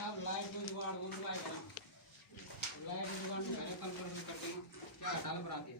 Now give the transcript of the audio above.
सब लाइट को जुगाड़ को जुगाड़ करा लाइट जुगाड़ में घरे कल पर कटिंग क्या हटाल बराती